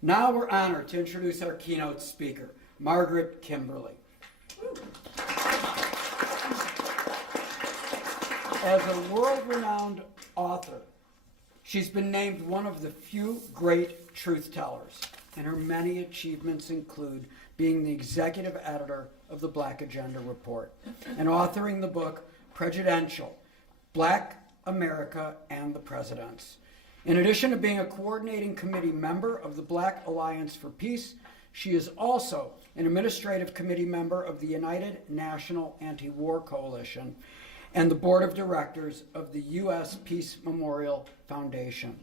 Now we're honored to introduce our keynote speaker, Margaret Kimberley. As a world-renowned author, she's been named one of the few great truth tellers, and her many achievements include being the executive editor of the Black Agenda Report and authoring the book Presidential: Black America and the Presidents. In addition to being a coordinating committee member of the Black Alliance for Peace, she is also an administrative committee member of the United National Anti-War Coalition and the board of directors of the U.S. Peace Memorial Foundation.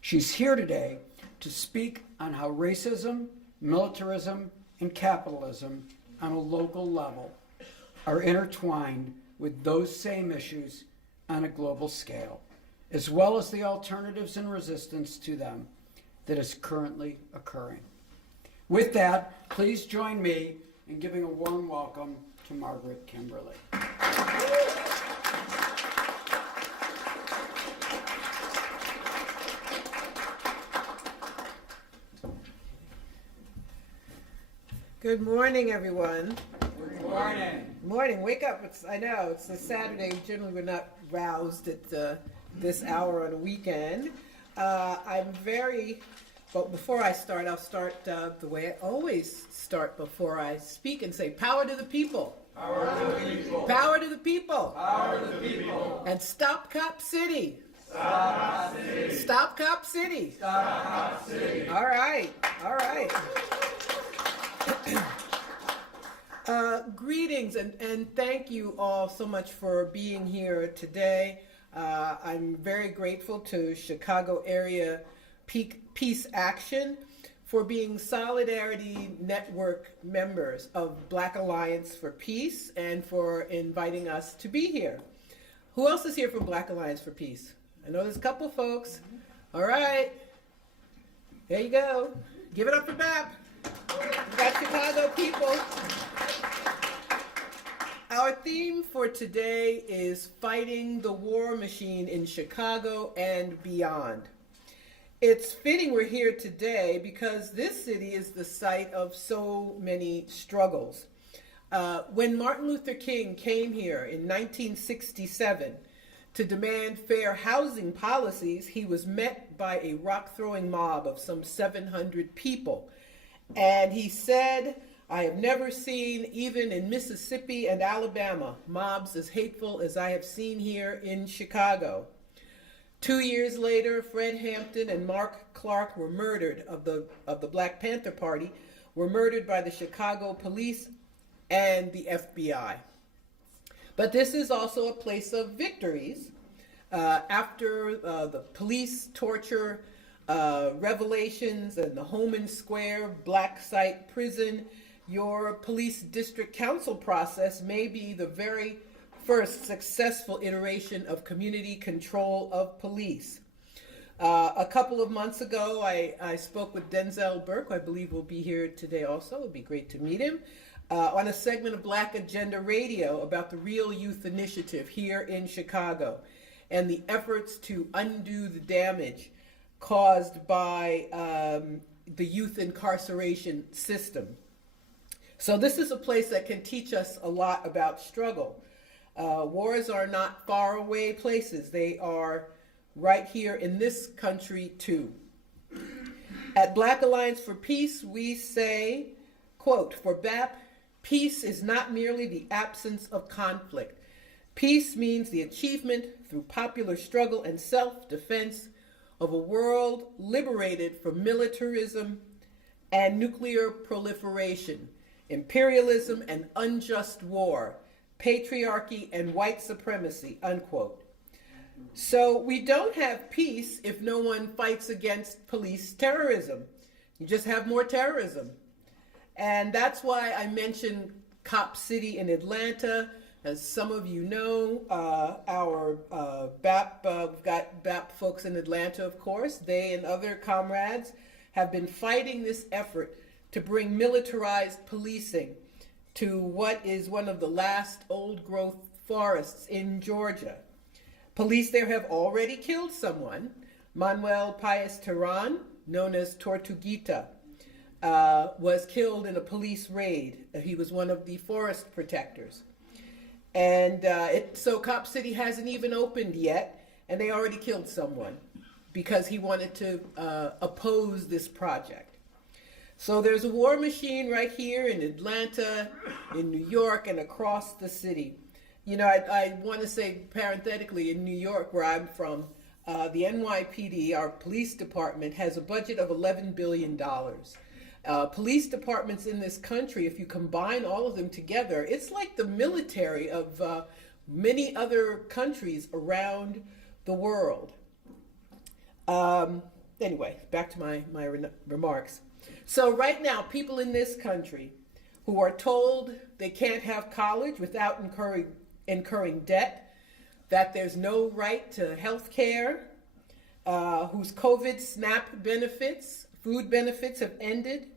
She's here today to speak on how racism, militarism, and capitalism on a local level are intertwined with those same issues on a global scale, as well as the alternatives and resistance to them that is currently occurring. With that, please join me in giving a warm welcome to Margaret Kimberley. Good morning, everyone. Good morning. Morning. Wake up. I know, it's a Saturday. Generally, we're not roused at this hour on a weekend. But before I start, I'll start the way I always start before I speak and say, power to the people. Power to the people. Power to the people. Power to the people. And stop Cop City. Stop Cop City. Stop Cop City. Stop Cop City. All right. All right. Greetings and thank you all so much for being here today. I'm very grateful to Chicago Area Peace Action for being Solidarity Network members of Black Alliance for Peace and for inviting us to be here. Who else is here from Black Alliance for Peace? I know there's a couple folks. All right. There you go. Give it up for BAP. We got Chicago people. Our theme for today is fighting the war machine in Chicago and beyond. It's fitting we're here today because this city is the site of so many struggles. When Martin Luther King came here in 1967 to demand fair housing policies, he was met by a rock-throwing mob of some 700 people. And he said, "I have never seen, even in Mississippi and Alabama, mobs as hateful as I have seen here in Chicago." 2 years later, Fred Hampton and Mark Clark were murdered of the Black Panther Party, were murdered by the Chicago police and the FBI. But this is also a place of victories. After the police torture revelations and the Homan Square Black Site prison, your police district council process may be the very first successful iteration of community control of police. A couple of months ago, I spoke with Denzel Burke, who I believe will be here today also. It would be great to meet him, on a segment of Black Agenda Radio about the Real Youth Initiative here in Chicago and the efforts to undo the damage caused by the youth incarceration system. So this is a place that can teach us a lot about struggle. Wars are not far away places. They are right here in this country too. At Black Alliance for Peace, we say, quote, "For BAP, peace is not merely the absence of conflict. Peace means the achievement through popular struggle and self-defense of a world liberated from militarism and nuclear proliferation, imperialism and unjust war, patriarchy and white supremacy," unquote. So we don't have peace if no one fights against police terrorism. You just have more terrorism. And that's why I mentioned Cop City in Atlanta. As some of you know, our BAP, we've got BAP folks in Atlanta, of course. They and other comrades have been fighting this effort to bring militarized policing to what is one of the last old-growth forests in Georgia. Police there have already killed someone, Manuel Paez Terán, known as Tortuguita, was killed in a police raid. He was one of the forest protectors. And so Cop City hasn't even opened yet, and they already killed someone because he wanted to oppose this project. So there's a war machine right here in Atlanta, in New York, and across the city. You know, I want to say parenthetically, in New York, where I'm from, the NYPD, our police department, has a budget of $11 billion. Police departments in this country, if you combine all of them together, it's like the military of many other countries around the world. Anyway, back to my remarks. So right now, people in this country who are told they can't have college without incurring debt, that there's no right to health care, whose COVID SNAP benefits, food benefits have ended,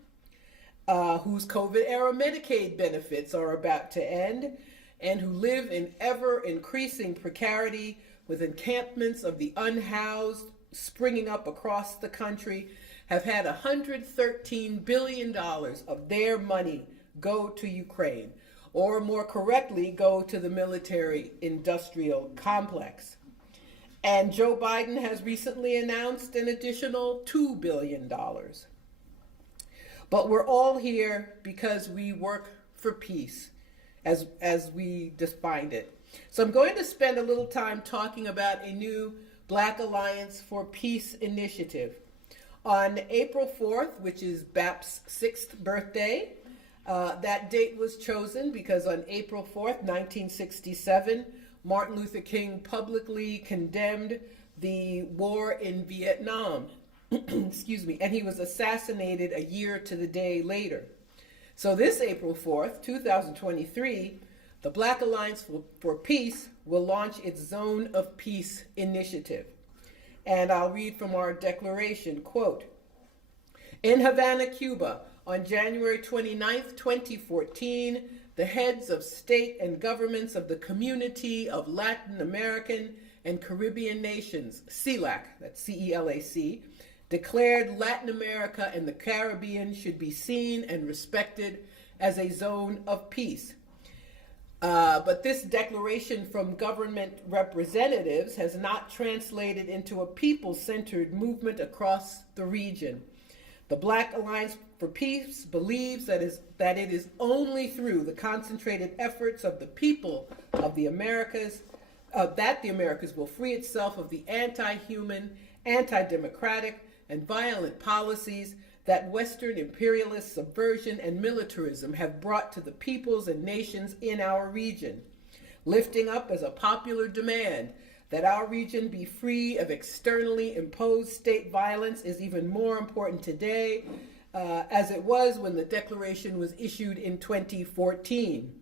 whose COVID-era Medicaid benefits are about to end, and who live in ever-increasing precarity with encampments of the unhoused springing up across the country, have had $113 billion of their money go to Ukraine, or more correctly, go to the military-industrial complex. And Joe Biden has recently announced an additional $2 billion. But we're all here because we work for peace, as we defined it. So I'm going to spend a little time talking about a new Black Alliance for Peace initiative. On April 4th, which is BAP's 6th birthday, that date was chosen because on April 4th, 1967, Martin Luther King publicly condemned the war in Vietnam, excuse me, and he was assassinated a year to the day later. So this April 4th, 2023, the Black Alliance for Peace will launch its Zone of Peace initiative. And I'll read from our declaration, quote, "In Havana, Cuba, on January 29th, 2014, the heads of state and governments of the Community of Latin American and Caribbean Nations, CELAC, that's C-E-L-A-C, declared Latin America and the Caribbean should be seen and respected as a zone of peace. But this declaration from government representatives has not translated into a people-centered movement across the region. The Black Alliance for Peace believes that it is only through the concentrated efforts of the people of the Americas that the Americas will free itself of the anti-human, anti-democratic, and violent policies that Western imperialist subversion and militarism have brought to the peoples and nations in our region, lifting up as a popular demand that our region be free of externally imposed state violence is even more important today, as it was when the declaration was issued in 2014.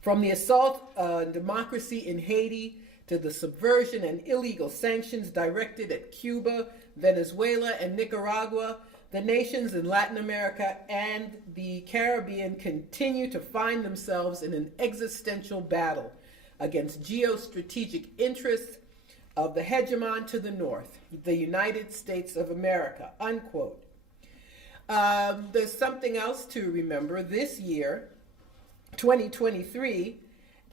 From the assault on democracy in Haiti to the subversion and illegal sanctions directed at Cuba, Venezuela, and Nicaragua, the nations in Latin America and the Caribbean continue to find themselves in an existential battle against geostrategic interests of the hegemon to the north, the United States of America, unquote. There's something else to remember. This year, 2023,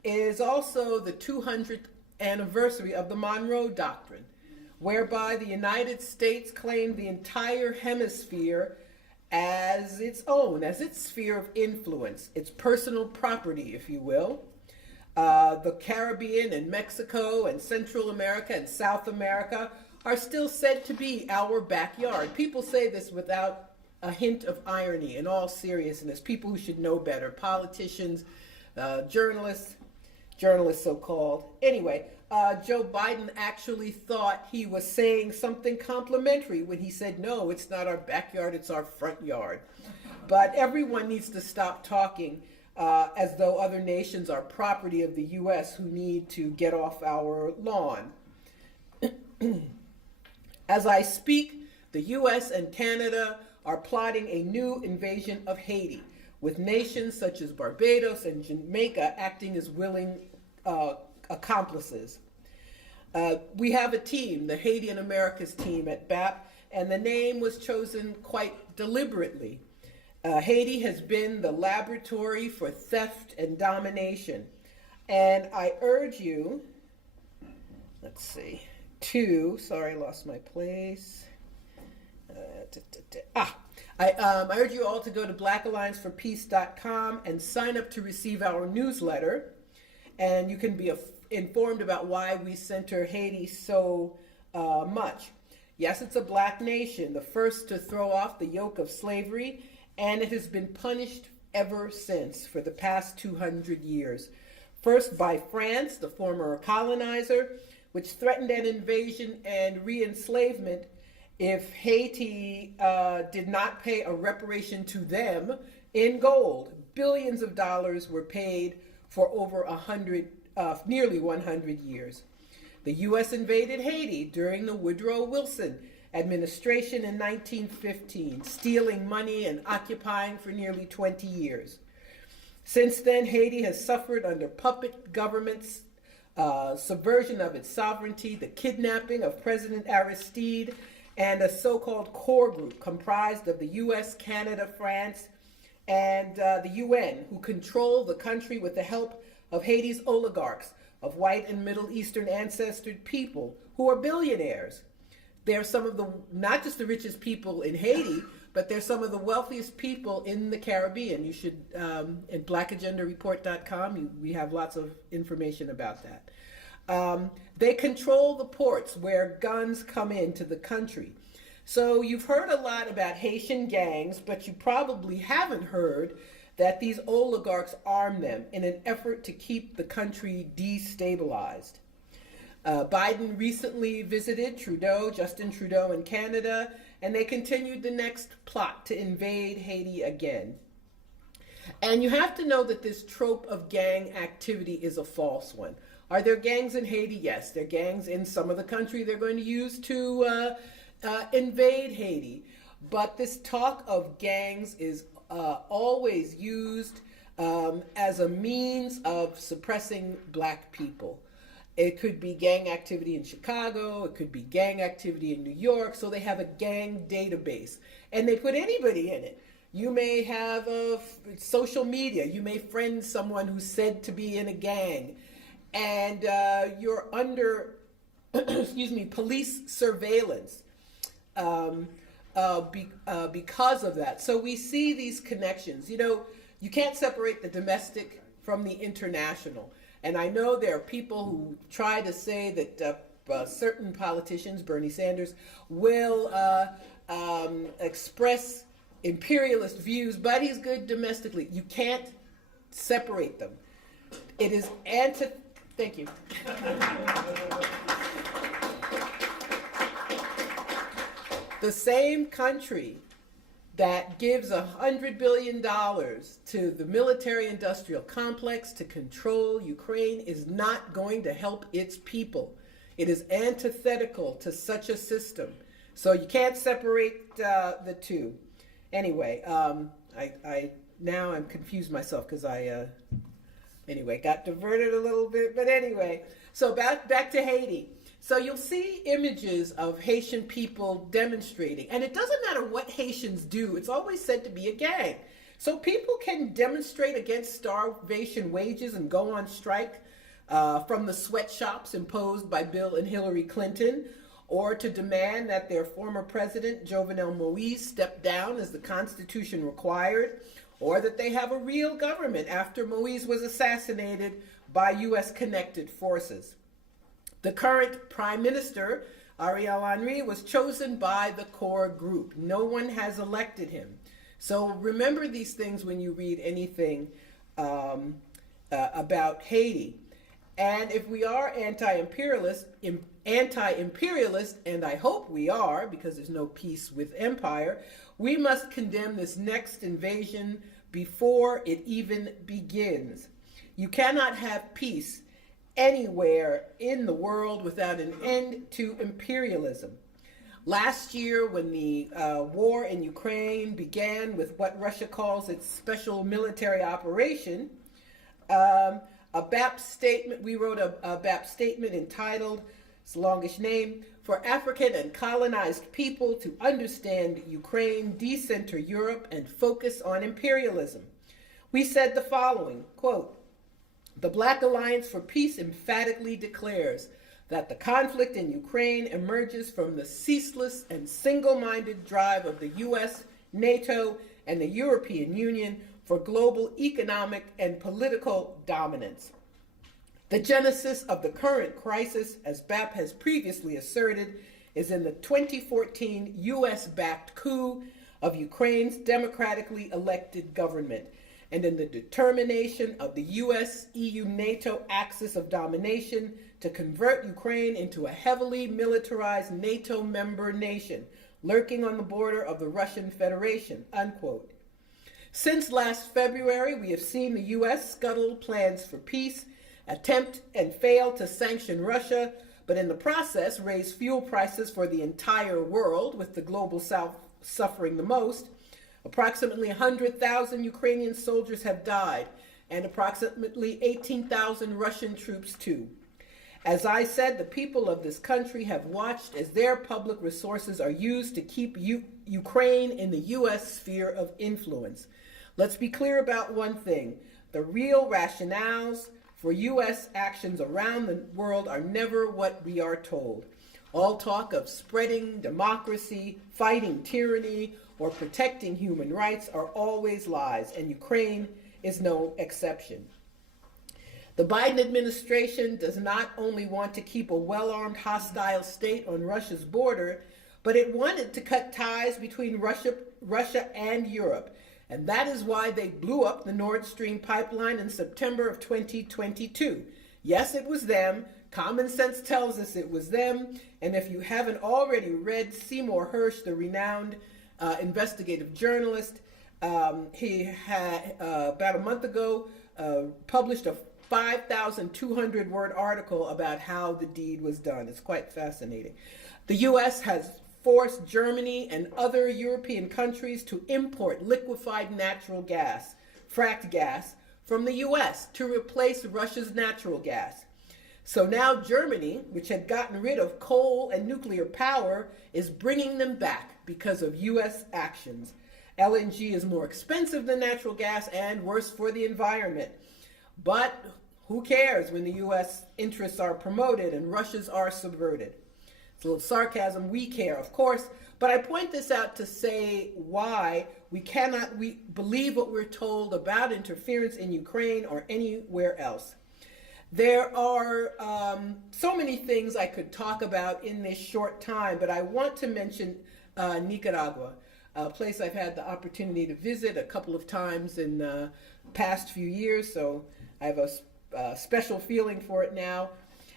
is also the 200th anniversary of the Monroe Doctrine, whereby the United States claimed the entire hemisphere as its own, as its sphere of influence, its personal property, if you will. The Caribbean and Mexico and Central America and South America are still said to be our backyard. People say this without a hint of irony, in all seriousness. People who should know better, politicians, journalists so-called. Anyway, Joe Biden actually thought he was saying something complimentary when he said, no, it's not our backyard, it's our front yard. But everyone needs to stop talking as though other nations are property of the U.S. who need to get off our lawn. As I speak, the U.S. and Canada are plotting a new invasion of Haiti, with nations such as Barbados and Jamaica acting as willing accomplices. We have a team, the Haiti and Americas team at BAP, and the name was chosen quite deliberately. Haiti has been the laboratory for theft and domination. And I urge you, let's see, sorry, I lost my place. I urge you all to go to blackallianceforpeace.com and sign up to receive our newsletter. And you can be informed about why we center Haiti so much. Yes, it's a black nation, the first to throw off the yoke of slavery, and it has been punished ever since for the past 200 years. First by France, the former colonizer, which threatened an invasion and re-enslavement if Haiti did not pay a reparation to them in gold. Billions of dollars were paid for over nearly 100 years. The U.S. invaded Haiti during the Woodrow Wilson administration in 1915, stealing money and occupying for nearly 20 years. Since then, Haiti has suffered under puppet governments, subversion of its sovereignty, the kidnapping of President Aristide, and a so-called core group comprised of the U.S., Canada, France, and the UN, who control the country with the help of Haiti's oligarchs, of white and Middle Eastern ancestred people who are billionaires. They're some of the, not just the richest people in Haiti, but they're some of the wealthiest people in the Caribbean. You should, at blackagendareport.com, we have lots of information about that. They control the ports where guns come into the country. So you've heard a lot about Haitian gangs, but you probably haven't heard that these oligarchs arm them in an effort to keep the country destabilized. Biden recently visited Justin Trudeau in Canada, and they continued the next plot to invade Haiti again. And you have to know that this trope of gang activity is a false one. Are there gangs in Haiti? Yes, there are gangs in some of the country they're going to use to invade Haiti. But this talk of gangs is always used as a means of suppressing black people. It could be gang activity in Chicago, it could be gang activity in New York, so they have a gang database. And they put anybody in it. You may have social media, you may friend someone who's said to be in a gang, and you're under, police surveillance because of that. So we see these connections. You know, you can't separate the domestic from the international. And I know there are people who try to say that certain politicians, Bernie Sanders, will express imperialist views, but he's good domestically. You can't separate them. It is thank you. The same country that gives $100 billion to the military-industrial complex to control Ukraine is not going to help its people. It is antithetical to such a system. So you can't separate the two. Anyway, now I'm confused myself because I got diverted a little bit. But anyway, so back to Haiti. So you'll see images of Haitian people demonstrating. And it doesn't matter what Haitians do. It's always said to be a gang. So people can demonstrate against starvation wages and go on strike from the sweatshops imposed by Bill and Hillary Clinton, or to demand that their former president, Jovenel Moise, step down as the Constitution required, or that they have a real government after Moise was assassinated by U.S.-connected forces. The current Prime Minister, Ariel Henry, was chosen by the core group. No one has elected him. So remember these things when you read anything about Haiti. And if we are anti-imperialist, and I hope we are, because there's no peace with empire, we must condemn this next invasion before it even begins. You cannot have peace anywhere in the world without an end to imperialism. Last year, when the war in Ukraine began with what Russia calls its special military operation, we wrote a BAP statement entitled it's a longish name, for African and colonized people to understand Ukraine, decenter Europe, and focus on imperialism. We said the following, quote, "The Black Alliance for Peace emphatically declares that the conflict in Ukraine emerges from the ceaseless and single-minded drive of the U.S., NATO, and the European Union for global economic and political dominance. The genesis of the current crisis, as BAP has previously asserted, is in the 2014 U.S.-backed coup of Ukraine's democratically elected government, and in the determination of the U.S., EU, NATO axis of domination to convert Ukraine into a heavily militarized NATO member nation, lurking on the border of the Russian Federation," unquote. Since last February, we have seen the U.S. scuttle plans for peace, attempt and fail to sanction Russia, but in the process raise fuel prices for the entire world, with the global south suffering the most. Approximately 100,000 Ukrainian soldiers have died, and approximately 18,000 Russian troops too. As I said, the people of this country have watched as their public resources are used to keep Ukraine in the U.S. sphere of influence. Let's be clear about one thing. The real rationales for U.S. actions around the world are never what we are told. All talk of spreading democracy, fighting tyranny, or protecting human rights are always lies, and Ukraine is no exception. The Biden administration does not only want to keep a well-armed hostile state on Russia's border, but it wanted to cut ties between Russia and Europe. And that is why they blew up the Nord Stream pipeline in September of 2022. Yes, it was them. Common sense tells us it was them. And if you haven't already read Seymour Hersh, the renowned investigative journalist, he had, about a month ago, published a 5,200 word article about how the deed was done. It's quite fascinating. The U.S. has forced Germany and other European countries to import liquefied natural gas, fracked gas, from the U.S. to replace Russia's natural gas. So now Germany, which had gotten rid of coal and nuclear power, is bringing them back because of U.S. actions. LNG is more expensive than natural gas and worse for the environment. But who cares when the U.S. interests are promoted and Russia's are subverted? It's a little sarcasm. We care, of course, but I point this out to say why we believe what we're told about interference in Ukraine or anywhere else. There are so many things I could talk about in this short time, but I want to mention Nicaragua, a place I've had the opportunity to visit a couple of times in the past few years, so I have a special feeling for it now.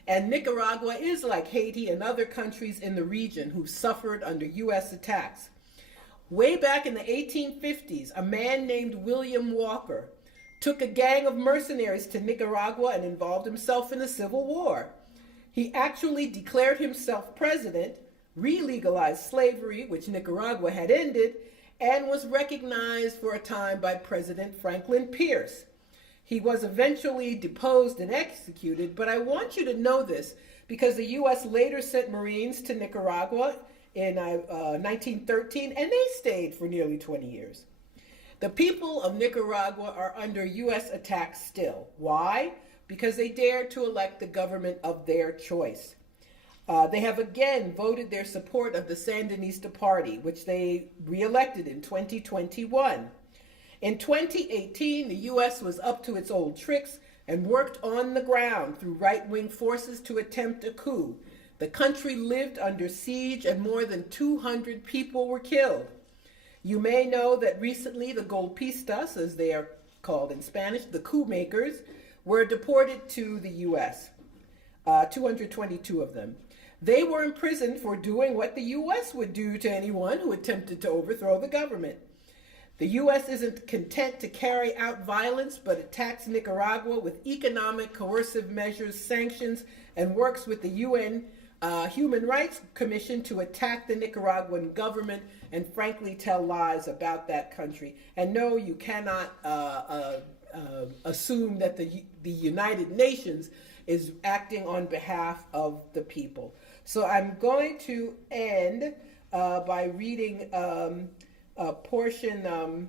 And Nicaragua is like Haiti and other countries in the region who've suffered under U.S. attacks. Way back in the 1850s, a man named William Walker took a gang of mercenaries to Nicaragua and involved himself in the Civil War. He actually declared himself president, re-legalized slavery, which Nicaragua had ended, and was recognized for a time by President Franklin Pierce. He was eventually deposed and executed, but I want you to know this because the U.S. later sent Marines to Nicaragua in 1913, and they stayed for nearly 20 years. The people of Nicaragua are under U.S. attack still. Why? Because they dared to elect the government of their choice. They have again voted their support of the Sandinista Party, which they re-elected in 2021. In 2018, the U.S. was up to its old tricks and worked on the ground through right-wing forces to attempt a coup. The country lived under siege and more than 200 people were killed. You may know that recently the golpistas, as they are called in Spanish, the coup makers, were deported to the U.S., 222 of them. They were imprisoned for doing what the U.S. would do to anyone who attempted to overthrow the government. The U.S. isn't content to carry out violence, but attacks Nicaragua with economic coercive measures, sanctions, and works with the UN Human Rights Commission to attack the Nicaraguan government and frankly tell lies about that country. And no, you cannot assume that the United Nations is acting on behalf of the people. So I'm going to end by reading a portion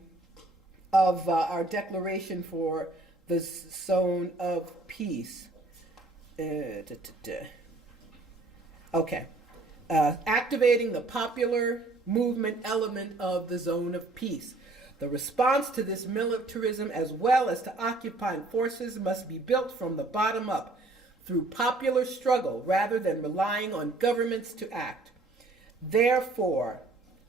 of our declaration for the Zone of Peace. Okay. Activating the popular movement element of the Zone of Peace. The response to this militarism, as well as to occupying forces, must be built from the bottom up through popular struggle rather than relying on governments to act. Therefore,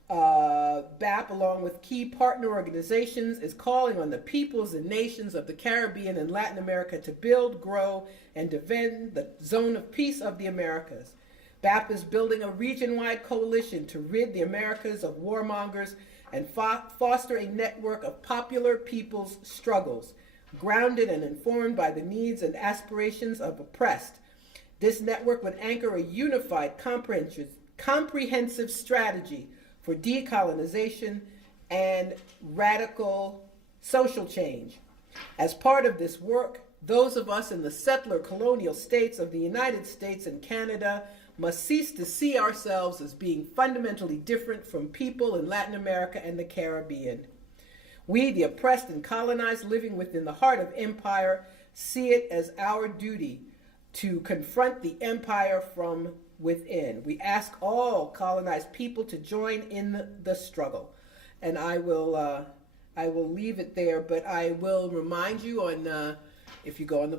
BAP, along with key partner organizations, is calling on the peoples and nations of the Caribbean and Latin America to build, grow, and defend the Zone of Peace of the Americas. BAP is building a region-wide coalition to rid the Americas of warmongers and foster a network of popular people's struggles, grounded and informed by the needs and aspirations of oppressed. This network would anchor a unified, comprehensive strategy for decolonization and radical social change. As part of this work, those of us in the settler colonial states of the United States and Canada must cease to see ourselves as being fundamentally different from people in Latin America and the Caribbean. We, the oppressed and colonized living within the heart of empire, see it as our duty to confront the empire from within. We ask all colonized people to join in the struggle. And I will leave it there, but I will remind you on if you go on the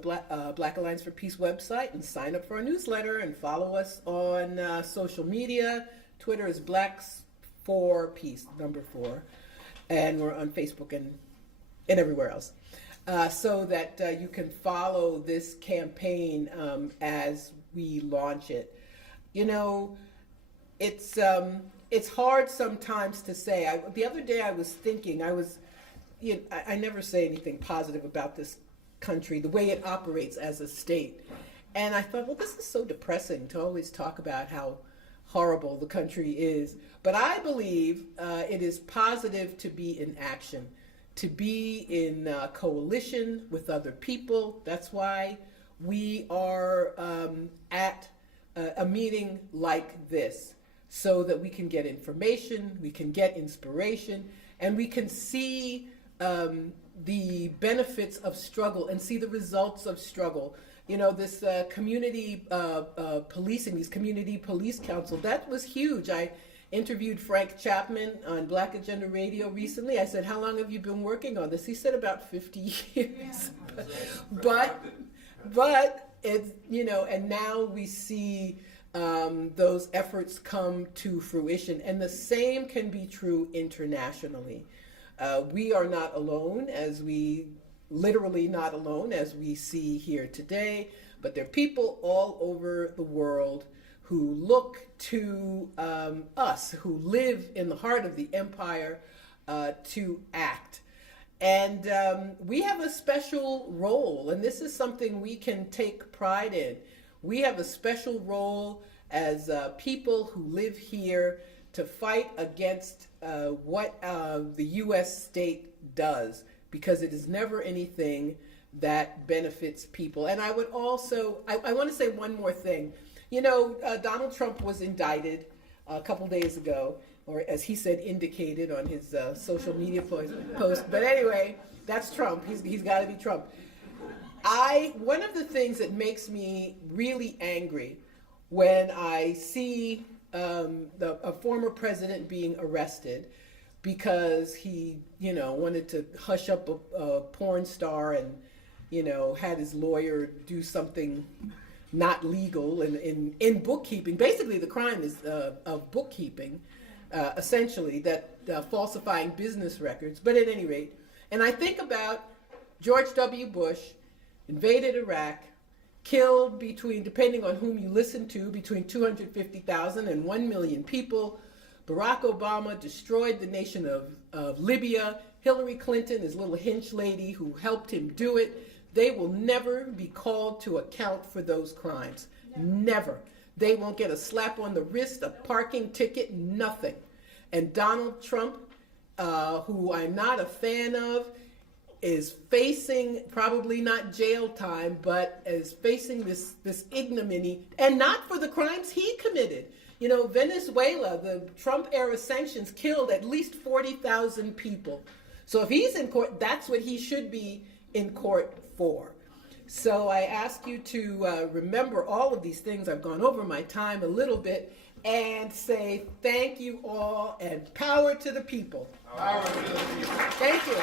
Black Alliance for Peace website and sign up for our newsletter and follow us on social media. Twitter is Blacks for Peace, number 4. And we're on Facebook and everywhere else. So that you can follow this campaign as we launch it. You know, it's hard sometimes to say. The other day I was thinking, I never say anything positive about this country, the way it operates as a state. And I thought, well, this is so depressing to always talk about how horrible the country is. But I believe it is positive to be in action, to be in coalition with other people. That's why we are at a meeting like this, so that we can get information, we can get inspiration, and we can see the benefits of struggle and see the results of struggle. You know, this community policing, these community police council, that was huge. I interviewed Frank Chapman on Black Agenda Radio recently. I said, how long have you been working on this? He said about 50 years. But it's, you know, and now we see those efforts come to fruition. And the same can be true internationally. We are not alone, literally not alone, as we see here today, but there are people all over the world who look to us, who live in the heart of the empire, to act. And we have a special role, and this is something we can take pride in. We have a special role as people who live here to fight against what the U.S. state does, because it is never anything that benefits people. And I would also, I want to say one more thing. You know, Donald Trump was indicted a couple days ago, or as he said, indicated on his social media post. But anyway, that's Trump. He's got to be Trump. One of the things that makes me really angry when I see a former president being arrested because he, you know, wanted to hush up a porn star and, you know, had his lawyer do something not legal in bookkeeping. Basically, the crime is of bookkeeping, essentially, that falsifying business records. But at any rate, and I think about George W. Bush invaded Iraq, killed between, depending on whom you listen to, between 250,000 and 1 million people. Barack Obama destroyed the nation of Libya. Hillary Clinton, his little hench lady who helped him do it. They will never be called to account for those crimes. Never. They won't get a slap on the wrist, a parking ticket, nothing. And Donald Trump, who I'm not a fan of, is facing probably not jail time, but is facing this ignominy, and not for the crimes he committed. You know, Venezuela, the Trump era sanctions killed at least 40,000 people. So if he's in court, that's what he should be in court for. So I ask you to remember all of these things. I've gone over my time a little bit, and say thank you all, and power to the people. Power to the people. Thank you.